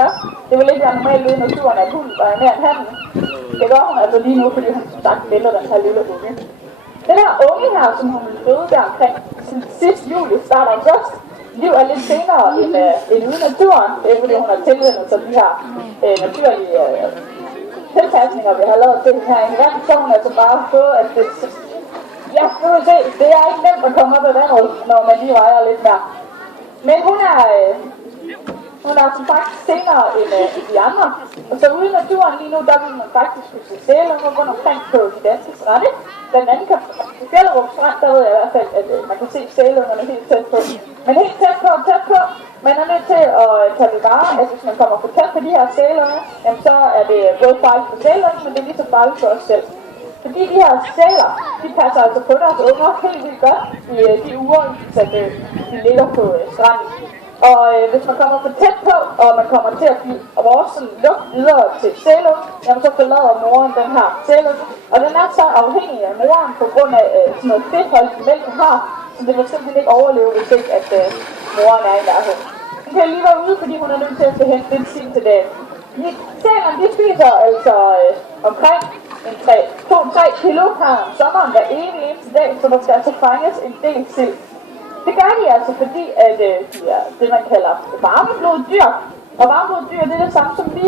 gør. Det vil ikke være normalt ude i naturen, at hunden vejer mere end hannen. Det gør hun altså lige nu, fordi hun som sagt vælter den her lille unge. Den her unge her, som hun døde der omkring sidst juli, starter august. Liv er lidt senere end ude i naturen. Det er fordi hun har tilvendet sig de her naturlige tilpasninger, vi har lavet til her i verden. Så hun altså bare fået, at det... Ja, nu vil se, det er ikke nemt at komme op af vandet, når man lige vejer lidt mere. Men hun er som sagt senere end de andre. Og så ude i naturen lige nu, der vil man faktisk kunne se sælunger rundt omkring på de danske strande. Blandt andet kan på Fjellerup Strand, der ved jeg i hvert fald, at man kan se sælungerne helt tæt på. Men helt tæt på, man er nødt til at tage det vare, at hvis man kommer for tæt på de her sælunger, jamen så er det både farligt for sælerne, men det er lige så farligt for os selv. Fordi de her sæler, de passer altså på deres unger helt vildt godt i de uger, så de ligger på stranden. Og hvis man kommer for tæt på, og man kommer til at give vores lugt videre til sælungen, jamen så forlader moren den her sælunge. Og den er så afhængig af moren på grund af sådan noget fedtholdt i mælken har, så det vil simpelthen ikke overleve, hvis ikke at moren er i nærheden. Den kan lige være ude, fordi hun er nødt til at hente lidt sild til dagen. Sælerne, de spiser altså omkring 2-3 kilo her om sommeren hver eneste dag, så der skal altså fanges en del sild. Det gør de altså, fordi at de er det, man kalder varmeblodsdyr. Og varmeblodsdyr, det er det samme som vi.